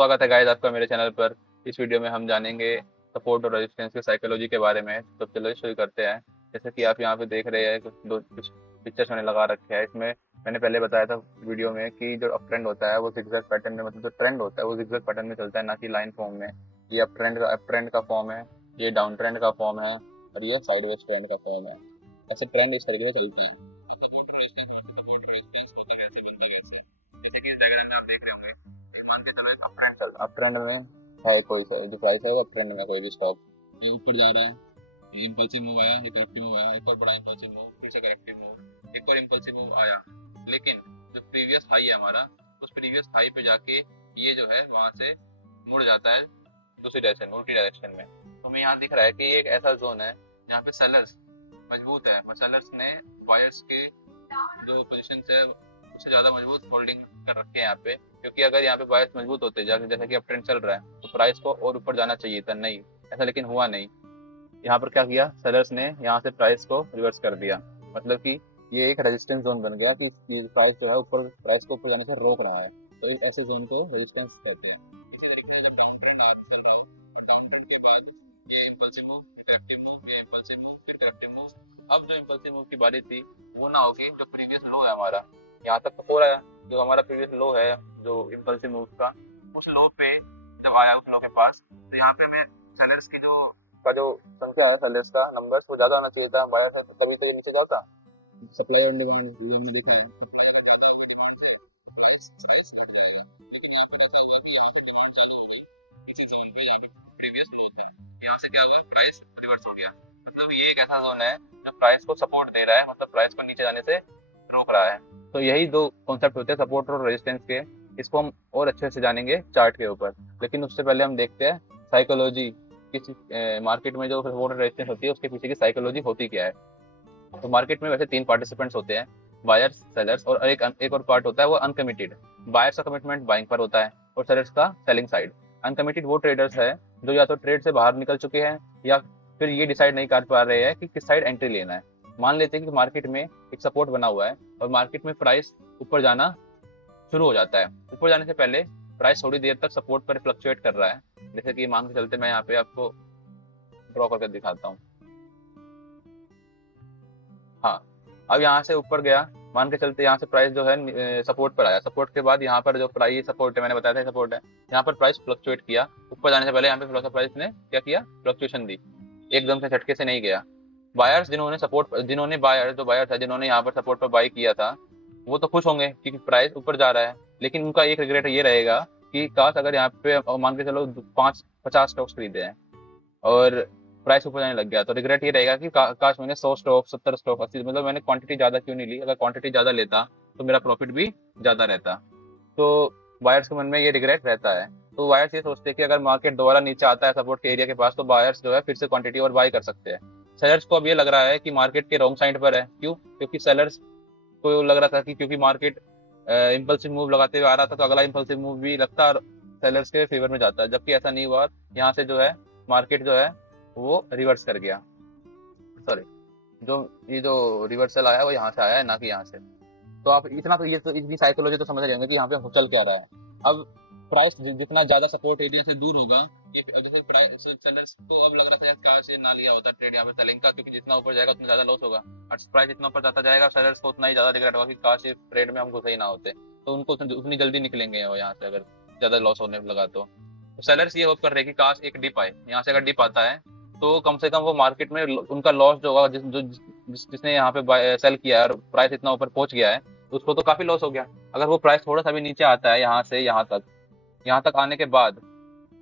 स्वागत है गाइस आपका मेरे चैनल पर। इस वीडियो में हम जानेंगे सपोर्ट और रेजिस्टेंस की साइकोलॉजी के बारे में। तो चलो शुरू करते हैं। जैसे कि आप यहाँ पे देख रहे हैं कुछ पिक्चर्स मैंने लगा रखे हैं। इसमें मैंने पहले बताया था वीडियो में कि जो अप ट्रेंड होता है वो जिगजैग पैटर्न में, मतलब जो ट्रेंड होता है वो जिगजैग पैटर्न में चलता है, ना कि लाइन फॉर्म में। ये अप ट्रेंड का फॉर्म है, ये डाउन ट्रेंड का फॉर्म है और ये साइडवेज ट्रेंड का फॉर्म है। ऐसे ट्रेंड इस तरीके से चलते हैं। सपोर्ट और रेजिस्टेंस होता कैसे, बनता कैसे, जैसे कि इस डायग्राम में आप देख रहे होंगे। ये मान के चलो एक अप ट्रेंड में है, कोई सा जो प्राइस है वो अप ट्रेंड में, कोई भी स्टॉक ये ऊपर जा रहा है। ये इम्पल्सिव मूव आया, ये करेक्टिव मूव आया, एक और बड़ा इम्पल्सिव मूव, फिर से करेक्टिव मूव, एक और इम्पल्सिव मूव आया। लेकिन जो प्रीवियस हाई है हमारा, उस प्रीवियस हाई पे जाके ये जो है वहां से मुड़ जाता है दूसरी डायरेक्शन, उल्टी डायरेक्शन में। तो हमें यहाँ दिख रहा है कि ये एक ऐसा जोन है जहाँ पे सेलर्स मजबूत है और सेलर्स ने बायर्स की जो पोजीशन है उससे ज्यादा मजबूत होल्डिंग कर रखे हैं यहाँ पे। क्योंकि अगर यहाँ पे बायर्स मजबूत होते जाके, जैसे कि अब ट्रेंड चल रहा है, तो प्राइस को और ऊपर जाना चाहिए था, नहीं ऐसा लेकिन हुआ नहीं। यहाँ पर क्या किया सेलर्स ने, यहाँ से प्राइस को रिवर्स कर दिया। मतलब कि ये एक रेजिस्टेंस जोन बन गया कि प्राइस जो है ऊपर, प्राइस को ऊपर जाने से रोक रहा है। तो ऐसे जोन को रेजिस्टेंस कहते हैं। इसी तरीके से जब डाउन ट्रेंड आप चल रहा हो और डाउन ट्रेंड के बाद ये इम्पल्सिव मूव, फिर करेक्टिव मूव, ये इम्पल्सिव मूव, फिर करेक्टिव मूव। अब जो इम्पल्सिव मूव की बारी थी वो ना होगी जो प्रीवियस लो है हमारा, यहाँ तक तो हो रहा है। जो हमारा प्रीवियस लो है जो इम्पल्सिव मूव का, उस लो पे जब आया, उस लो के पास, तो यहाँ पे हमें सेलर्स की जो संख्या है, सेलर्स का नंबर वो ज्यादा होना चाहिए था। बायर का कभी कभी नीचे जाता। सप्लाई और डिमांड ये हमने देखा है, सप्लाई अगर ज्यादा होगी डिमांड से प्राइस प्राइस घट जाएगा। लेकिन यहाँ पर ऐसा हुआ कि यहाँ पे डिमांड चालू हो गई इसी जोन पे, यहाँ पे प्रीवियस लो था, यहाँ से क्या हुआ, प्राइस रिवर्स हो गया। मतलब ये एक ऐसा जोन है जो प्राइस को सपोर्ट दे रहा है, मतलब प्राइस को नीचे जाने से रोक रहा है। तो यही दो कॉन्सेप्ट होते हैं सपोर्ट और रेजिस्टेंस के। इसको हम और अच्छे से जानेंगे चार्ट के ऊपर, लेकिन उससे पहले हम देखते हैं साइकोलॉजी। किसी मार्केट में जो सपोर्ट और रेजिस्टेंस होती है उसके पीछे की साइकोलॉजी होती क्या है। तो मार्केट में वैसे तीन पार्टिसिपेंट्स होते हैं, बायर्स, सेलर्स और एक और पार्ट होता है वो अनकमिटेड। बायर्स का कमिटमेंट बाइंग पर होता है और सेलर्स का सेलिंग साइड। अनकमिटेड वो ट्रेडर्स है जो या तो ट्रेड से बाहर निकल चुके हैं या फिर ये डिसाइड नहीं कर पा रहे हैं कि किस साइड एंट्री लेना है। मान लेते हैं कि मार्केट में एक सपोर्ट बना हुआ है और मार्केट में प्राइस ऊपर जाना शुरू हो जाता है। ऊपर जाने से पहले प्राइस थोड़ी देर तक सपोर्ट पर फ्लक्चुएट कर रहा है। जैसे कि मान के चलते, मैं यहाँ पे आपको ड्रॉ करके दिखाता हूँ। हाँ, अब यहाँ से ऊपर गया, मान के चलते यहाँ से प्राइस जो है सपोर्ट पर आया। सपोर्ट के बाद यहाँ पर जो प्राइस सपोर्ट है, मैंने बताया था सपोर्ट है, यहाँ पर प्राइस फ्लक्चुएट किया। ऊपर जाने से पहले यहाँ पे थोड़ा सा प्राइस ने क्या किया, फ्लक्चुएशन दी, एकदम से झटके से नहीं गया। बायर्स जिन्होंने बायर जो बायर्स है जिन्होंने यहाँ पर सपोर्ट पर बाई किया था, वो तो खुश होंगे क्योंकि प्राइस ऊपर जा रहा है। लेकिन उनका एक रिग्रेट ये रहेगा कि काश अगर यहाँ पे मान के चलो 50 स्टॉक्स खरीदे हैं और प्राइस ऊपर जाने लग गया, तो रिग्रेट ये रहेगा कि काश मैंने 100 स्टॉक, 70 स्टॉक, 80, मतलब मैंने क्वांटिटी ज्यादा क्यों नहीं ली। अगर क्वांटिटी ज्यादा लेता तो मेरा प्रॉफिट भी ज्यादा रहता। तो बायर्स के मन में ये रिग्रेट रहता है। तो बायर्स ये सोचते हैं कि अगर मार्केट दोबारा नीचे आता है सपोर्ट के एरिया के पास, तो बायर्स जो है फिर से क्वांटिटी और बाई कर सकते हैं। सेलर्स को अब ये लग रहा है कि मार्केट के रॉन्ग साइड पर है। क्यों? क्योंकि सेलर्स को लग रहा था कि क्योंकि मार्केट इम्पल्सिव मूव लगाते हुए आ रहा था, तो अगला इम्पल्सिव मूव भी लगता और सेलर्स के फेवर में जाता है। जबकि ऐसा नहीं हुआ। यहाँ से जो है मार्केट जो है वो रिवर्स कर गया। सॉरी, ये जो रिवर्सल आया है वो यहाँ से आया है, ना कि यहाँ से। तो आप इतना तो, ये तो इतनी साइकोलॉजी तो समझ रहे होंगे कि यहाँ पे चल क्या रहा है। अब प्राइस जितना ज्यादा सपोर्ट एरिया से दूर होगा, ये जैसे प्राइस सेलर्स को अब लग रहा था यार काश ये ना लिया होता ट्रेड यहाँ पे सेलिंग का, क्योंकि जितना ऊपर जाएगा उतना ज्यादा लॉस होगा। और प्राइस जितना ऊपर जाता जाएगा सेलर्स को उतना ही ज्यादा रिग्रेट होगा कि काश ये ट्रेड में हम घुसे ही ना होते। तो उनको उतनी जल्दी निकलेंगे वो यहाँ से अगर ज्यादा लॉस होने लगा तो। सेलर्स ये होप कर रहे हैं कि काश एक डिप आए, यहाँ से अगर डिप आता है तो कम से कम वो मार्केट में उनका लॉस जो होगा, जिसने यहाँ पे सेल किया है और प्राइस इतना ऊपर पहुंच गया है, उसको तो काफी लॉस हो गया। अगर वो प्राइस थोड़ा सा भी नीचे आता है यहाँ से यहाँ तक आने के बाद,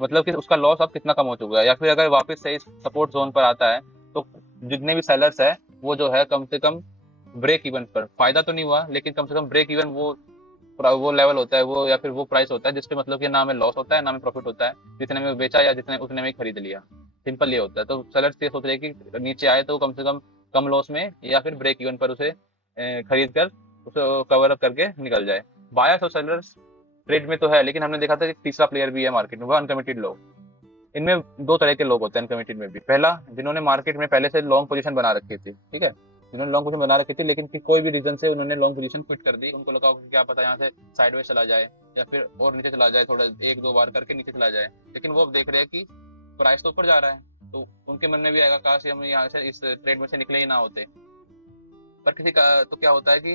मतलब कि उसका लॉस अब कितना कम हो चुका है। या फिर अगर वापस से इस सपोर्ट जोन पर आता है, तो जितने भी सेलर्स है वो जो है कम से कम ब्रेक इवन पर, फायदा तो नहीं हुआ लेकिन कम से कम ब्रेक इवन वो लेवल होता है वो, या फिर वो प्राइस होता है जिसपे मतलब कि ना में लॉस होता है ना में प्रॉफिट होता है। जितने में बेचा या जितने उतने में खरीद लिया, सिंपल ये होता है। तो सेलर्स ये सोच रहे हैं कि नीचे आए तो कम से कम लॉस में या फिर ब्रेक इवन पर उसे खरीद कर उसे कवर अप करके निकल जाए। बायर्स और सेलर्स ट्रेड में तो है, लेकिन हमने देखा था कि तीसरा प्लेयर भी है मार्केट में, वो अनकमिटेड लोग। इनमें दो तरह के लोग होते हैं अनकमिटेड में भी। पहला, जिन्होंने मार्केट में पहले से लॉन्ग पोजीशन बना रखी थी, ठीक है, जिन्होंने लॉन्ग पोजीशन बना रखी थी, लेकिन कोई भी रीजन से उन्होंने लॉन्ग पोजीशन क्विट कर दी। उनको लगा कि क्या पता यहाँ से साइडवेज चला जाए या फिर और नीचे चला जाए, थोड़ा एक दो बार करके नीचे चला जाए, लेकिन वो अब देख रहे हैं कि प्राइस तो ऊपर जा रहा है। तो उनके मन में भी आएगा काश हम यहाँ से इस ट्रेड में से निकले ही ना होते। पर किसी का तो क्या होता है कि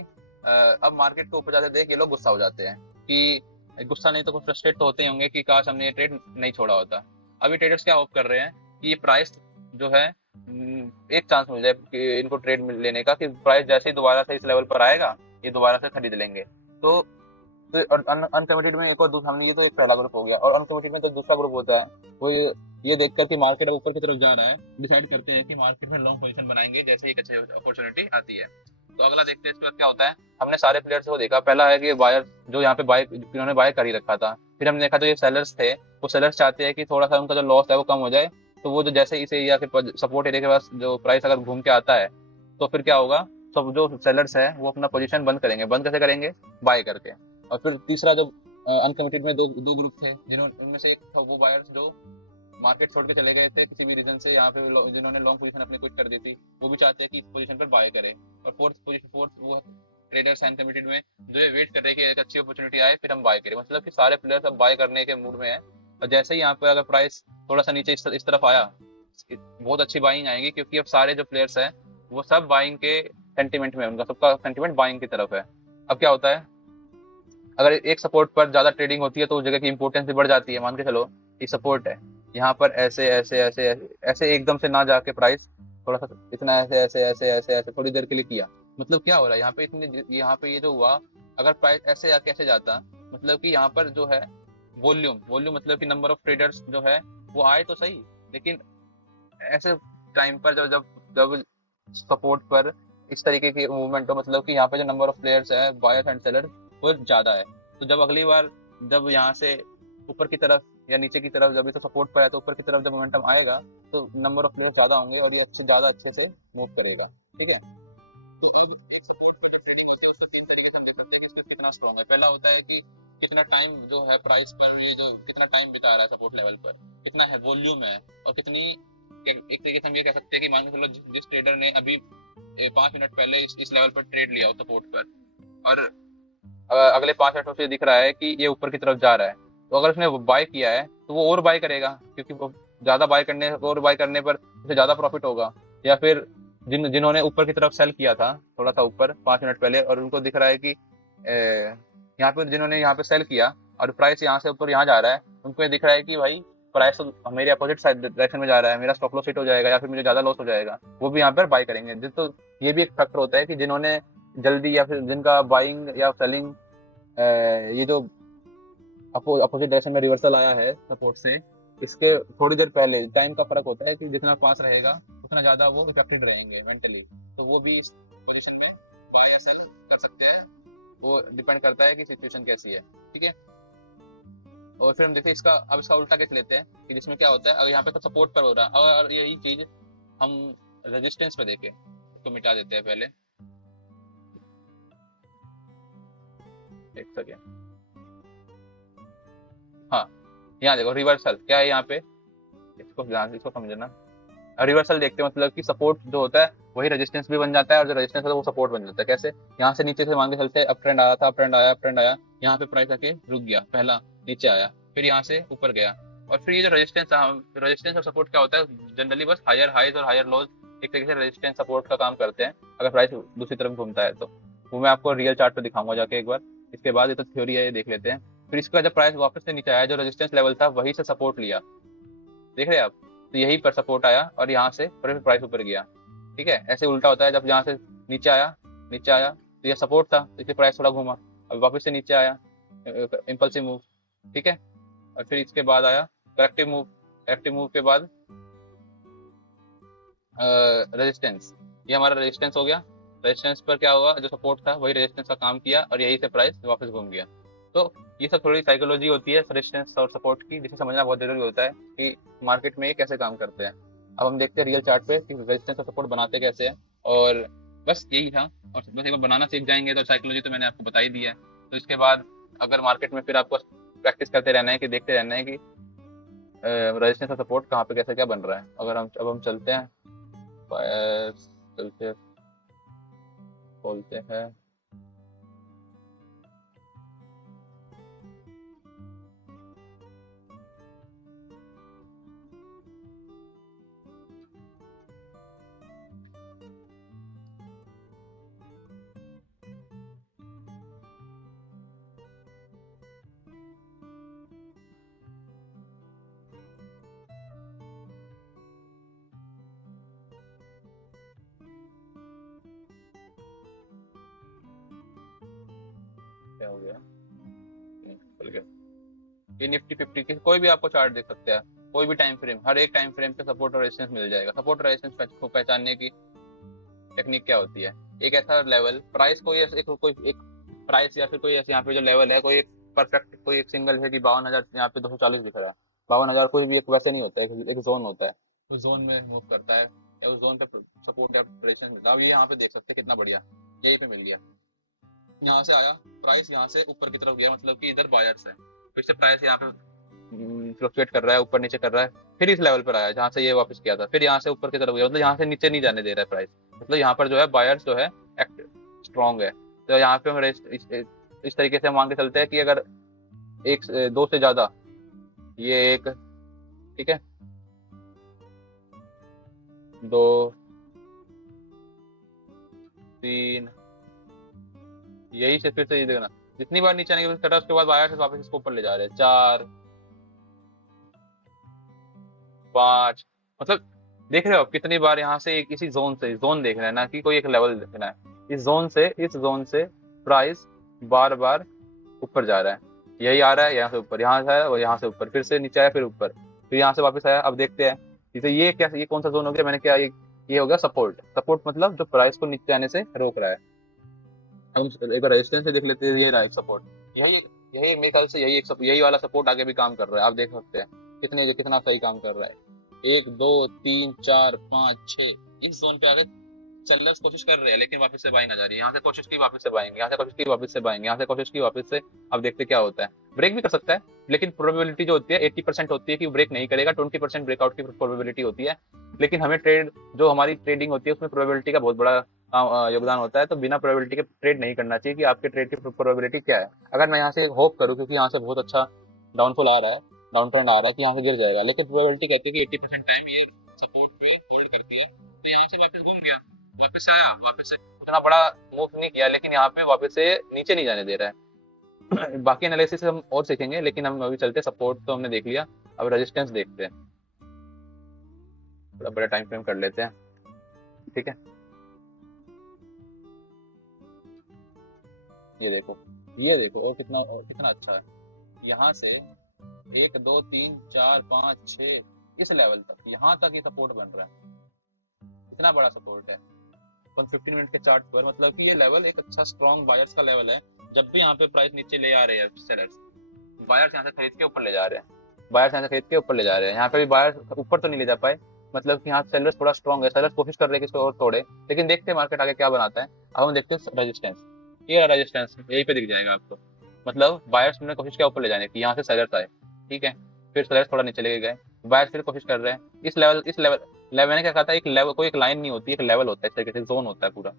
अब मार्केट को ऊपर जाते देख ये लोग गुस्सा हो जाते हैं कि गुस्सा नहीं तो कुछ फ्रस्ट्रेट तो होते ही होंगे कि काश हमने ये ट्रेड नहीं छोड़ा होता। अभी ट्रेडर्स क्या होप कर रहे हैं कि ये प्राइस जो है एक चांस मिल जाए कि इनको ट्रेड लेने का, कि प्राइस जैसे ही दोबारा से इस लेवल पर आएगा ये दोबारा से खरीद लेंगे। तो अनकमिटेड में एक और दूसरा, हमने ये तो एक पहला ग्रुप हो गया, और अनकमिटेड में तो दूसरा ग्रुप होता है वो ये देखकर कि मार्केट अब ऊपर की तरफ जा रहा है, डिसाइड करते हैं कि मार्केट में लॉन्ग पोजीशन बनाएंगे जैसे ही अच्छी अपॉर्चुनिटी आती है। तो अगला देखते हैं इसके बाद क्या होता है। हमने सारे प्लेयर्स को देखा, पहला है कि बायर जो यहाँ पे बाय, जिन्होंने बाय कर ही रखा था। फिर हमने देखा जो ये सेलर्स थे, वो सेलर्स चाहते हैं कि थोड़ा सा उनका जो लॉस है वो कम हो जाए। तो वो जो जैसे इस एरिया के सपोर्ट एरिया के पास जो प्राइस अगर घूम के आता है तो फिर क्या होगा, सब जो सेलर्स है वो अपना पोजीशन बंद करेंगे। बंद कैसे करेंगे? बाय करके। और फिर तीसरा जो अनकमिटेड में दो दो ग्रुप थे, जिन्होंने उनमें से एक था वो बायर्स जो मार्केट छोड़ के चले गए थे किसी भी रीजन से, यहाँ पे जिन्होंने लॉन्ग पोजीशन अपनी क्विट कर दी थी, वो भी चाहते हैं कि इस पोजीशन पर बाय करें। और फोर्थ वो ट्रेडर्स अनकमिटेड में जो है वेट कर रहे हैं कि एक अच्छी अपॉर्चुनिटी आए फिर हम बाय करें। मतलब कि सारे प्लेयर्स अब बाय करने के मूड में है। और जैसे ही यहाँ पर अगर प्राइस थोड़ा सा नीचे इस तरफ आया, बहुत अच्छी बाइंग आएंगी, क्योंकि अब सारे जो प्लेयर्स हैं वो सब बाइंग के सेंटिमेंट में, उनका सबका सेंटिमेंट बाइंग की तरफ है। अब क्या होता है, अगर एक सपोर्ट पर ज्यादा ट्रेडिंग होती है तो उस जगह की इंपोर्टेंस भी बढ़ जाती है। मान के चलो ये सपोर्ट है, यहाँ पर ऐसे ऐसे ऐसे ऐसे, ऐसे एकदम से ना जाके प्राइस थोड़ा सा इतना ऐसे ऐसे ऐसे ऐसे ऐसे थोड़ी देर के लिए किया, मतलब क्या हो रहा है यहाँ पे, इतनी यहाँ पे ये जो हुआ, अगर प्राइस ऐसे या कैसे जाता, मतलब कि यहाँ पर जो है वॉल्यूम वॉल्यूम मतलब कि नंबर ऑफ ट्रेडर्स जो है वो आए तो सही, लेकिन ऐसे टाइम पर जब जब जब सपोर्ट पर इस तरीके की मूवमेंट हो, मतलब कि यहाँ पे जो नंबर ऑफ प्लेयर्स है बायर्स एंड सेलर वो ज्यादा है, तो जब अगली बार जब यहाँ से ऊपर की तरफ या नीचे की तरफ जब इसे सपोर्ट पर है तो ऊपर की तरफ जब मोमेंटम आएगा तो नंबर ऑफ प्लेयर्स ज्यादा होंगे और ये ज्यादा अच्छे से मूव करेगा। ठीक है, तो अब एक सपोर्ट पे जो ट्रेडिंग होती है उसको तीन तरीके से हम देख सकते हैं कि इसमें कितना स्ट्रॉन्ग है। पहला होता है कि कितना टाइम जो है प्राइस पर ये जो कितना टाइम बिता रहा है सपोर्ट लेवल पर, कितना है वॉल्यूम है, और कितनी, एक तरीके से हम ये कह सकते हैं कि मान के चलो जिस ट्रेडर ने अभी 5 मिनट पहले इस लेवल पर ट्रेड लिया हो सपोर्ट पर, और अगले 5 मिनट में दिख रहा है कि ये ऊपर की तरफ जा रहा है, तो अगर उसने बाय किया है तो वो और बाय करेगा, क्योंकि वो ज्यादा बाय करने और बाय करने पर उसे ज्यादा प्रॉफिट होगा। या फिर जिन्होंने ऊपर की तरफ सेल किया था थोड़ा सा ऊपर 5 मिनट पहले, और उनको दिख रहा है कि यहाँ पे जिन्होंने यहाँ पे सेल किया और प्राइस यहाँ से ऊपर यहाँ जा रहा है, उनको ये दिख रहा है कि भाई प्राइस तो मेरे अपोजिट साइड डायरेक्शन में जा रहा है, मेरा स्टॉप लॉस हिट हो जाएगा या फिर मुझे ज्यादा लॉस हो जाएगा, वो भी यहाँ पर बाय करेंगे। तो ये भी एक फैक्टर होता है कि जिन्होंने जल्दी या फिर जिनका बाइंग या सेलिंग ये जो अपोजिट डायरेक्शन में रिवर्सल आया है सपोर्ट से, इसके थोड़ी देर पहले टाइम का फर्क होता है कि जितना पास रहेगा उतना ज्यादा वो इफेक्टेड रहेंगे मेंटली, तो वो भी इस पोजीशन में बाय या सेल कर सकते हैं। वो डिपेंड करता है कि सिचुएशन कैसी है। ठीक है, और फिर हम देखते हैं इसका, अब इसका उल्टा केस लेते हैं कि जिसमें क्या होता है, अगर यहाँ पे तो सपोर्ट पर हो रहा है और यही चीज हम रेजिस्टेंस पे देखें, इसको मिटा देते हैं पहले एक सेकेंड। हाँ, यहाँ देखो रिवर्सल क्या है यहाँ पे, इसको समझना। रिवर्सल देखते हैं, मतलब कि सपोर्ट जो होता है वही रेजिस्टेंस भी बन जाता है, और जो रेजिस्टेंस है वो सपोर्ट बन जाता है। कैसे? यहाँ से नीचे से मान के चलते अप ट्रेंड आया था, अप ट्रेंड आया, अप ट्रेंड आया, यहाँ पे प्राइस आके रुक गया, पहला नीचे आया, फिर यहाँ से ऊपर गया, और फिर ये जो रेजिस्टेंस और सपोर्ट क्या होता है, जनरली बस हायर हाइज और हायर लोज एक तरीके से रेजिस्टेंस सपोर्ट का काम करते हैं अगर प्राइस दूसरी तरफ घूमता है तो। वो मैं आपको रियल चार्ट पे दिखाऊंगा जाके एक बार, इसके बाद ये तो थ्योरी है, ये देख लेते हैं। फिर इसका जब प्राइस वापस से नीचे आया, जो रेजिस्टेंस लेवल था वही से सपोर्ट लिया, देख रहे हैं आप, तो यही पर सपोर्ट आया और यहाँ से फिर प्राइस ऊपर गया। ठीक है, ऐसे उल्टा होता है, जब यहाँ से नीचे आया तो ये सपोर्ट था, तो इसलिए प्राइस थोड़ा घूमा, अब वापस से नीचे आया, इम्पल्सिव मूव। ठीक है, और फिर इसके बाद आया करेक्टिव मूव के बाद रेजिस्टेंस, ये हमारा रेजिस्टेंस हो गया। रेजिस्टेंस पर क्या हुआ, जो सपोर्ट था वही रेजिस्टेंस का काम किया और यही से प्राइस वापस घूम गया। तो ये सब थोड़ी साइकोलॉजी होती है रेजिस्टेंस और सपोर्ट की, जिसे समझना बहुत जरूरी होता है कि मार्केट में ये कैसे काम करते हैं। अब हम देखते हैं रियल चार्ट पे कि रेजिस्टेंस और सपोर्ट बनाते कैसे हैं, और बस यही था। और बस एक बार बनाना सीख जाएंगे तो साइकोलॉजी तो मैंने आपको बताई दी है। तो इसके बाद अगर मार्केट में फिर आपको प्रैक्टिस करते रहना है, कि देखते रहना है कि रेजिस्टेंस और सपोर्ट कहाँ पे कैसे क्या बन रहा है। अगर हम चलते हैं, चलते खोलते हैं। क्या हो गया? खुल गया। ये निफ्टी 50 की कोई भी आपको चार्ट देख सकते हैं, कोई भी टाइम फ्रेम, हर एक टाइम फ्रेम पे सपोर्ट और रेजिस्टेंस मिल जाएगा। सपोर्ट और रेजिस्टेंस को पहचानने की टेक्निक क्या होती है? एक ऐसा लेवल प्राइस, कोई एक प्राइस या फिर कोई ऐसे यहाँ पे जो लेवल है, कोई एक परफेक्ट, कोई एक सिंगल है कि 52,000 यहाँ पे 240 दिख रहा है। 52,000 कोई भी एक वैसे नहीं होता है, एक जोन होता है, उस जोन में मूव करता है या उस जोन पे सपोर्ट या रेजिस्टेंस मिलता है। अब ये यहाँ पे देख सकते हैं कितना बढ़िया, यही पे मिल गया। यहाँ से आया प्राइस, यहाँ से ऊपर की तरफ गया, मतलब कि इधर बायर्स है, फिर से प्राइस यहाँ पे फ्लक्चुएट कर रहा है, ऊपर नीचे कर रहा है, फिर इस लेवल पर आया जहाँ से ये वापस किया था, फिर यहाँ से ऊपर की तरफ गया, मतलब यहाँ से नीचे नहीं जाने दे रहा है प्राइस। मतलब यहाँ पर जो है बायर्स जो है एक्टिव स्ट्रॉन्ग है। तो यहाँ पे हम इस तरीके से हम मान के चलते हैं कि अगर एक दो से ज्यादा, ये एक, ठीक है, दो, तीन, यही से फिर से ये देखना, जितनी बार नीचे आने की उसके बाद बायर्स वापस इसको ऊपर ले जा रहे हैं, 4, 5, मतलब देख रहे हो आप कितनी बार यहाँ से एक इसी जोन से, जोन देख रहे हैं ना कि कोई एक लेवल देखना है, इस जोन से प्राइस बार बार ऊपर जा रहा है, यही आ रहा है, यहाँ से ऊपर, यहाँ से आया और यहाँ से ऊपर, फिर से नीचे आया, फिर ऊपर, फिर यहाँ से वापस आया। अब देखते हैं तो ये क्या, ये कौन सा जोन हो गया, मैंने क्या ये हो गया सपोर्ट। सपोर्ट मतलब जो प्राइस को नीचे आने से रोक रहा है। हम एक बार रेजिस्टेंस से देख लेते हैं, ये रहा एक सपोर्ट, यही मेरे ख्याल से यही वाला सपोर्ट आगे भी काम कर रहा है। आप देख सकते हैं कितना सही काम कर रहा है। 1 2 3 4 5 6, इस जोन पे आगे सेलर्स कोशिश कर रहे हैं, लेकिन वापस से बाइंग आ जा रही है। यहाँ से कोशिश की, वापस से बाइंग, यहाँ से कोशिश की, वापस से बाइंग, यहाँ से कोशिश की, वापस से। अब देखते क्या होता है, ब्रेक भी कर सकता है, लेकिन प्रोबेबिलिटी जो होती है 80% होती है कि ब्रेक नहीं करेगा, 20% ब्रेकआउट की प्रोबेबिलिटी होती है। लेकिन हमें जो हमारी ट्रेडिंग होती है उसमें प्रोबेबिलिटी का बहुत बड़ा योगदान होता है। तो बिना प्रोबेबिलिटी के ट्रेड नहीं करना चाहिए कि आपके ट्रेड की प्रोबेबिलिटी क्या है। अगर मैं यहाँ से होप करूँ, क्योंकि यहाँ से बहुत अच्छा डाउनफॉल आ रहा है, डाउन ट्रेंड आ रहा है कि यहाँ से गिर जाएगा, लेकिन प्रोबेबिलिटी कहती है कि 80% टाइम ये सपोर्ट पे होल्ड करती है, तो यहाँ से वापस घूम गया, वापस से आया, वापस से उतना बड़ा मूव नहीं किया, लेकिन यहाँ पे वापस से नीचे नहीं जाने दे रहा है। बाकी एनालिसिस हम और सीखेंगे, लेकिन हम अभी चलते, सपोर्ट तो हमने देख लिया, अब रेजिस्टेंस देखते हैं, थोड़ा बड़ा टाइम फ्रेम कर लेते हैं, ठीक है। ये देखो और कितना अच्छा है, यहाँ से 1 2 3 4 5 6 इस लेवल तक, यहाँ तक ये सपोर्ट बन रहा है, इतना बड़ा सपोर्ट है 15 मिनट के चार्ट पर। मतलब कि ये लेवल एक अच्छा स्ट्रॉन्ग बायर्स का लेवल है। जब भी यहाँ पे प्राइस नीचे ले आ रहे हैं सेलर्स, बायर्स यहाँ से खरीद के ऊपर ले जा रहे हैं, बायर्स यहाँ से खरीद के ऊपर ले जा रहे हैं। यहाँ पे भी बायर्स ऊपर तो नहीं ले जा पाए, मतलब कि यहाँ सेलर्स थोड़ा स्ट्रॉन्ग है, सेलर्स कोशिश कर रहे हैं कि इसको और तोड़े, लेकिन देखते हैं मार्केट आगे क्या बनाता है। अब हम देखते हैं रेजिस्टेंस, ये रेजिस्टेंस यही पे दिख जाएगा आपको, मतलब बायर्स ने कोशिश किया ऊपर ले जाने की, यहाँ से सेलर्स आए, ठीक है, फिर सेलर्स थोड़ा नीचे लेके गए, बायर्स फिर कोशिश कर रहे हैं इस लेवल मैंने क्या कहा था, एक लेवल, कोई एक लाइन नहीं होती, एक लेवल होता है, इस तरीके से जोन होता है पूरा।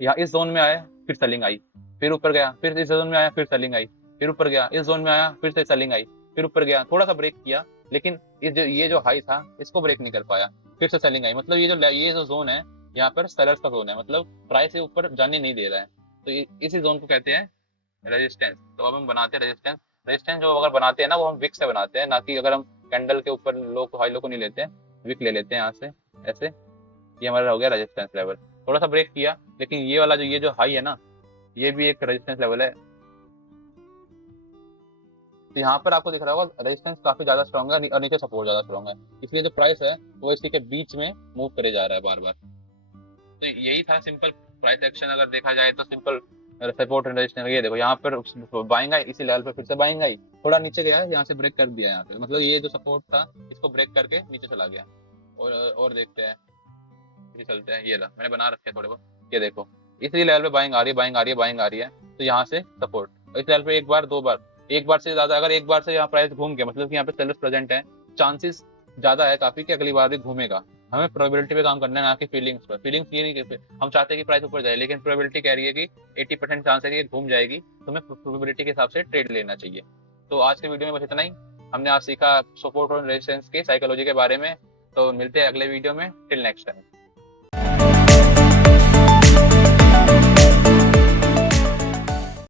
यहाँ इस जोन में आया, फिर सेलिंग आई, फिर ऊपर गया, फिर इस जोन में आया, फिर सेलिंग आई, फिर ऊपर गया, इस जोन में आया, फिर से सेलिंग आई, फिर ऊपर गया, थोड़ा सा ब्रेक किया, लेकिन ये जो हाई था इसको ब्रेक नहीं कर पाया, फिर से सेलिंग आई। मतलब ये जो जोन है, यहाँ पर सेलर्स का जोन है, मतलब प्राइस से ऊपर जाने नहीं दे रहा है, तो इसी जोन को कहते हैं रेजिस्टेंस। तो अब हम बनाते हैं रेजिस्टेंस। रेजिस्टेंस जो अगर बनाते हैं ना, वो हम विक से बनाते हैं, ना कि अगर हम कैंडल के ऊपर लो को, हाई लो को नहीं लेते हैं, विक ले लेते हैं यहाँ से ऐसे। ये हमारा हो गया रेजिस्टेंस लेवल, थोड़ा सा ब्रेक किया, लेकिन ये वाला ये जो हाई है ना, ये भी एक रेजिस्टेंस लेवल है। तो यहाँ पर आपको दिख रहा होगा रेजिस्टेंस काफी ज्यादा स्ट्रॉन्ग है और नीचे सपोर्ट ज्यादा स्ट्रॉन्ग है, इसलिए जो प्राइस है वो इसी के बीच में मूव करे जा रहा है बार बार। तो यही था सिंपल प्राइस एक्शन, अगर देखा जाए तो सिंपल सपोर्ट एंड रेजिस्टेंस। ये देखो यहाँ पर बाइंग आई, इसी लेवल पे फिर से बाइंग आई, थोड़ा नीचे गया, यहाँ से ब्रेक कर दिया यहाँ पे, मतलब ये जो सपोर्ट था इसको ब्रेक करके नीचे चला गया। और देखते हैं, चलते हैं, ये रहा, मैंने बना रखे थोड़े बहुत, ये देखो इसी लेवल पे बाइंग आ रही है, बाइंग आ रही है, बाइंग आ रही है, तो यहाँ से सपोर्ट, इस लेवल पे एक बार, दो बार, एक बार से ज्यादा, अगर एक बार से यहाँ प्राइस घूम गया, मतलब कि यहाँ पे सेलर्स प्रेजेंट है, चांसेस ज्यादा है काफी कि अगली बार भी घूमेगा। हमें प्रोबेबिलिटी पे काम करना है, ना कि फीलिंग्स पर। फीलिंग्स ये नहीं कि हम चाहते हैं कि प्राइस ऊपर जाए, लेकिन प्रोबेबिलिटी कह रही है कि 80% चांस है कि ये घूम जाएगी, तो हमें प्रोबेबिलिटी के हिसाब से ट्रेड लेना चाहिए। तो आज के वीडियो में बस इतना ही। हमने आज सीखा सपोर्ट और रेजिस्टेंस की साइकोलॉजी के बारे में। तो मिलते हैं अगले वीडियो में। Till next time.